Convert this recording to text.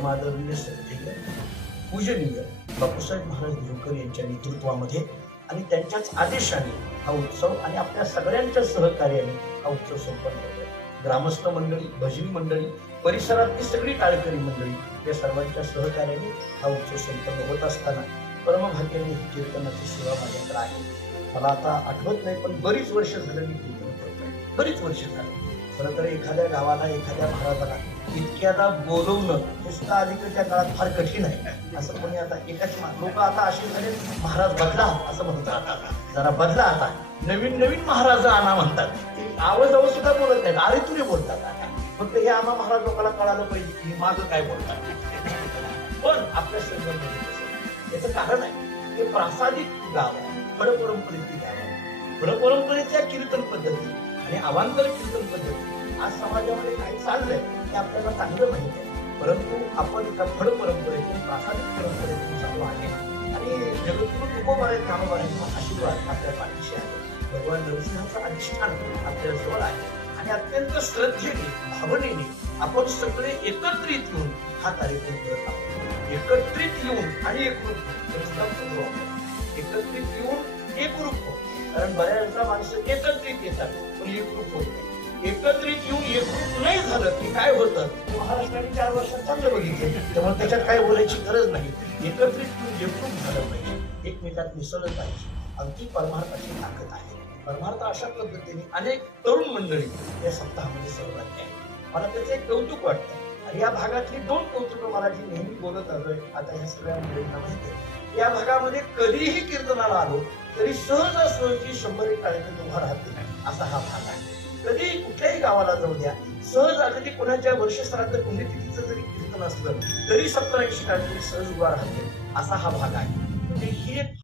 परमादरणीय श्रद्धेय पूजनीय बापूसाहेब महाराज देवकर यांच्या नेतृत्वामध्ये आणि त्यांच्याच आदेशाने हा उत्सव आणि आपल्या सगळ्यांच्या सहकार्याने हा उत्सव संपन्न होतो. ग्रामस्थ मंडळी, भजनी मंडळी, परिसरातली सगळी टाळकरी मंडळी या सर्वांच्या सहकार्याने हा उत्सव संपन्न होत असताना परमभाग्याने ही कीर्तनाची सेवा माझ्याकडे आहे. मला आता आठवत नाही, पण बरीच वर्ष झालं मी कीर्तन करतोय. बरीच वर्ष झालं. खरं तर एखाद्या गावाला, एखाद्या महाराजाला इतक्यादा बोलवणं हे सुद्धा अलीकडच्या काळात फार कठीण आहे. असं कोणी आता एकाच लोक आता असे झाले, महाराज बदला असं म्हणतात. जरा बदला, आता नवीन नवीन महाराज आणा म्हणतात. ते आवाजावर सुद्धा बोलत नाहीत, अरे तुरे बोलतात. फक्त हे आम्हा महाराज लोकांना कळालं पाहिजे की माझं काय बोलतात. पण आपल्या संदर्भात याचं कारण आहे हे प्रासादिक गाव आहे, फळपरंपरेची गाव आहे. फळपरंपरेच्या कीर्तन पद्धती आणि अवांतर कीर्तन पद्धती आज समाजामध्ये काय चाललंय हे आपल्याला चांगलं माहित आहे. परंतु आपण एका फळ परंपरेतून, प्रासादिक परंपरेतून चालू आहे आणि जगद्गुरु तुकोबाराय कानोबारायांचा आशीर्वाद आपल्या पाठीशी आहे. भगवान नरसिंहाचं अधिष्ठान आपल्या जवळ आहे आणि अत्यंत श्रद्धेने, भावनेने आपण सगळे एकत्रित येऊन हा कार्यक्रम करत आहोत. एकत्रित येऊन आणि एकरूप एकत्रित येऊन एकरूप हो. कारण बऱ्याचदा माणसं एकत्रित येतात पण एकरूप होत नाही. एकत्रित येऊन एकरूप नाही झालं की काय होतं, महाराष्ट्राने 4 वर्षात चांगलं बघितलं, त्यामुळे त्याच्यात काय बोलायची गरज नाही. एकत्रित येऊन एकरूप झालं पाहिजे, एकमेकात मिसळलं पाहिजे. अगदी परमार्थाची ताकद आहे. परमार्थ अशा पद्धतीने अनेक तरुण मंडळी या सप्ताहामध्ये सहभागी आहे. मला त्याचं एक कौतुक वाटतं आणि या भागातली 2 कौतुक मला जी नेहमी बोलत आलोय, आता ह्या सगळ्या मंडळींना माहिती आहे. या भागामध्ये कधीही कीर्तनाला आलो तरी सहजासहजी 100 टाळकरी उभा राहतील असा हा भाग आहे. कधी कुठल्याही गावाला जाऊ द्या, सहज अगदी कोणाच्या वर्षश्राद्ध पुण्यतिथीचं जरी कीर्तन असलं तरी 70-80 टाळकरी सहज उभा राहतील असा हा भाग आहे. म्हणजे ही एक